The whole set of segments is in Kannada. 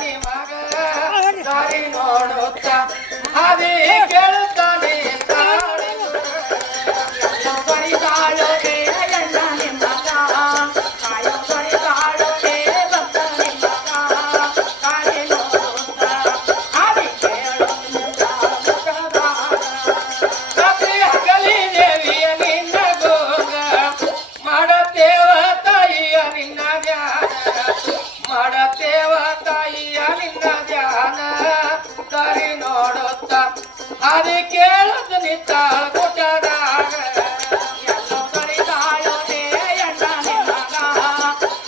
ನಿಮಗ ದಾರಿ ನೋಡುತ್ತ ಹಾದಿ ಕೇಳುತ್ತಾನೆ ಮಾಡತೇವ ತಾಯಿಯ ನಿನ್ನ ಧ್ಯಾನ ದಾರಿ ನೋಡುತ್ತ ಹಾದಿ ಕೇಳುತ್ತ ನಿತ್ತಾಳ ಗುಡ್ಡದಾಗ ಎಲ್ಲೋ ಕರಿತಾಳೋ ನೇ ಎಣ್ಣ ನಿಮಗ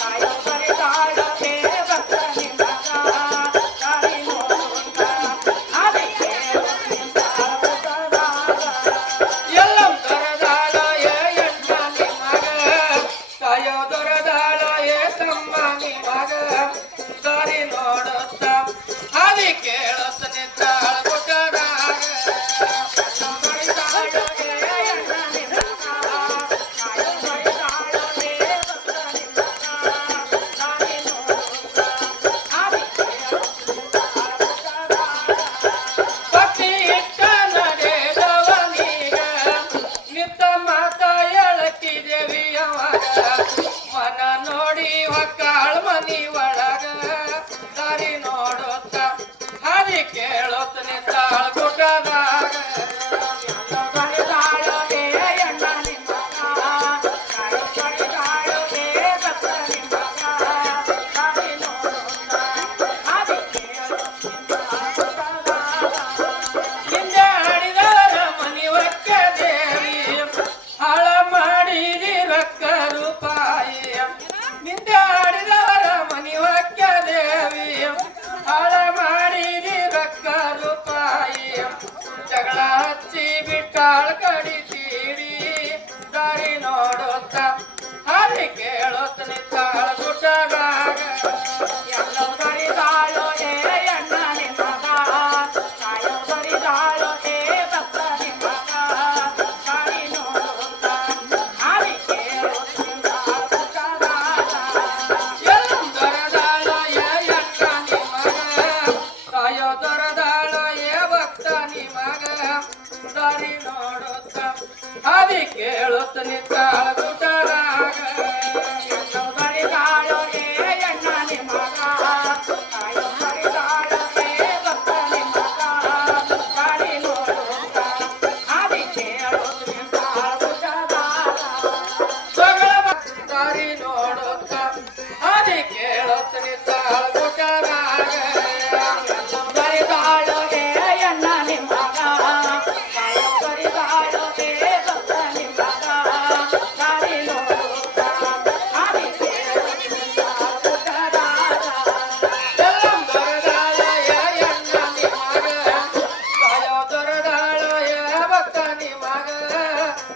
ಕಾಯೋ ಕರಿತಾಳೋ ನೇ ಭಕ್ತ ನಿಮಗ ದಾರಿ ನೋಡುತ್ತ ಹಾದಿ ಕೇಳುತ್ತ ನಿತ್ತಾಳ ಗುಡ್ಡದಾಗ ಎಲ್ಲಂ ದೊರದಾಳೋ ಎಣ್ಣ ನಿಮಗ ಕಾಯೋ ದೊರದಾಳೋ ತಮ್ಮ ನಿಮಗ ದಾರಿ ನೋಡುತ್ತ ಹಾದಿ ಕೇಳುತ್ತ ನಿತ್ತಾಳ ಗುಡ್ಡದಾಗ ಭಕ್ತಿ ಇಟ್ಟ ನಡೆದವನೀಗ ನಿತ್ತ ಮಾತ ಎಳಕಿ ದೇವಿಯವಗ ಮನ ನೋಡಿ ಒಕ್ಕಾಳ ಮನಿ ಒಳಗ ದಾರಿ ನೋಡುತ್ತ ಹಾದಿ ಕೇಳುತ್ತ ನಿತ್ತಾಳ ಗುಡ್ಡದಾಗ ಹಿಂದೆ ಆಡಿದವರ ಮನಿ ಒಕ್ಕ ದೇವಿ ಹಾಳ ಮಾಡಿದಿ ರೊಕ್ಕ ರೂಪಾಯಿ ನಿಂದೆ ಆಡಿದವರ ಮನಿ ಒಕ್ಕ ದೇವಿ ಹಾಳ ಮಾಡಿದಿ ರೊಕ್ಕ ರೂಪಾಯಿ ಜಗಳ ಹಚ್ಚಿ ಬಿಟ್ಟಾಳ ಕಡಿತೀಡಿ ದಾರಿ ನೋಡುತ್ತ ಹಾದಿ ಕೇಳುತ್ತ ನಿತ್ತಾಳ ಗುಡ್ಡದಾಗ ಎಲ್ಲೋ ಕರಿದಾಳೋ ಎಣ್ಣ ನಿಮಗ ಕಾಯೋ ಕರಿದಾಳೋ ಭಕ್ತ ನಿಮಗ ದಾರಿ ನೋಡುತ್ತ ಹಾದಿ ಕೇಳುತ್ತ ನಿತ್ತಾಳ ಗುಡ್ಡದಾಗ ಎಲ್ಲಂ ದೊರದಾಳೋ ಎಣ್ಣ ನಿಮಗ ಕಾಯೋ ದೊರದಾಳೋ ಭಕ್ತ ನಿಮಗ ದಾರಿ ನೋಡುತ್ತ ಹಾದಿ ಕೇಳುತ್ತ ನಿತ್ತಾಳ ಗುಡ್ಡದಾಗ ಎಲ್ಲೋ ಕರಿದಾಳೋ ಎಣ್ಣ ನಿಮಗ ಕಾಯೋ ಕರಿದಾಳೋ ಭಕ್ತ ನಿಮಗ ದಾರಿ ನೋಡುತ್ತ ಹಾದಿ ಕೇಳುತ್ತ ನಿತ್ತಾಳ ಗುಡ್ಡದಾಗ ದಾರಿ ನೋಡುತ್ತ ಹಾದಿ ಕೇಳುತ್ತ ನಿತ್ತಾಳ ಗುಡ್ಡದಾಗ ಎಲ್ಲೋ ಕರಿದಾಳೋ ಎಣ್ಣ ನಿಮಗ ಕಾಯೋ ಕರಿದಾಳೋ ಭಕ್ತ ನಿಮಗ ದಾರಿ ನೋಡುತ್ತ ಹಾದಿ ಕೇಳುತ್ತ ನಿತ್ತಾಳ ಗುಡ್ಡದಾಗ ಎಲ್ಲಂ ದೊರದಾಳೋ ಎಣ್ಣ ನಿಮಗ ಕಾಯೋ ದೊರದಾಳೋ ಭಕ್ತ ನಿಮಗ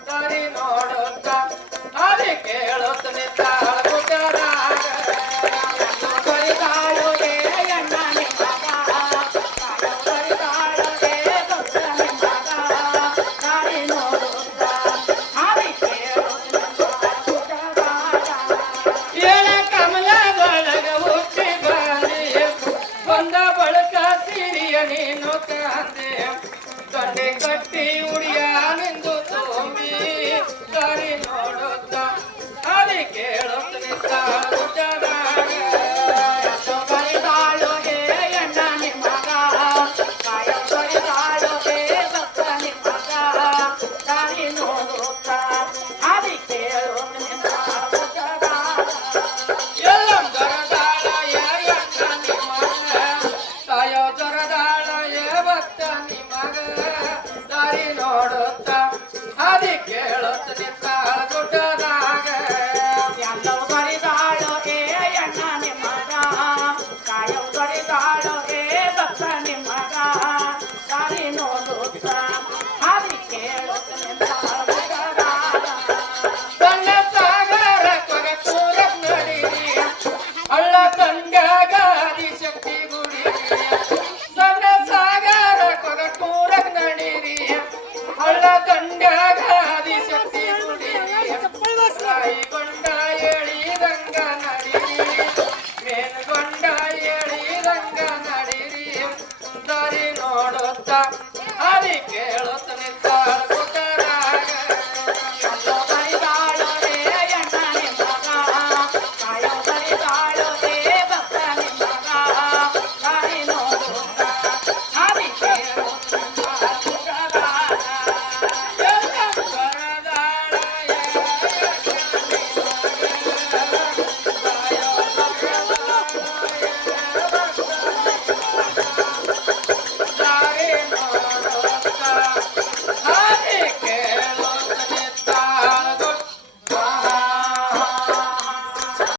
ದಾರಿ ನೋಡುತ್ತ ಹಾದಿ ಕೇಳುತ್ತ ನಿತ್ತಾಳ ಗುಡ್ಡದಾಗ ಎಲ್ಲೋ ಕರಿದಾಳೋ ಎಣ್ಣ ನಿಮಗ ಕಾಯೋ ಕರಿದಾಳೋ ಭಕ್ತ ನಿಮಗ ದಾರಿ ನೋಡುತ್ತ ಹಾದಿ ಕೇಳುತ್ತ ನಿತ್ತಾಳ ಗುಡ್ಡದಾಗ ಏಳ ಕಮಲದೊಳಗ ಹುಟ್ಟಿ ಬಂದಿ ಬಂದ ಬಳಕ ಸಿರಿಯ ನೀನು ತಂದೆ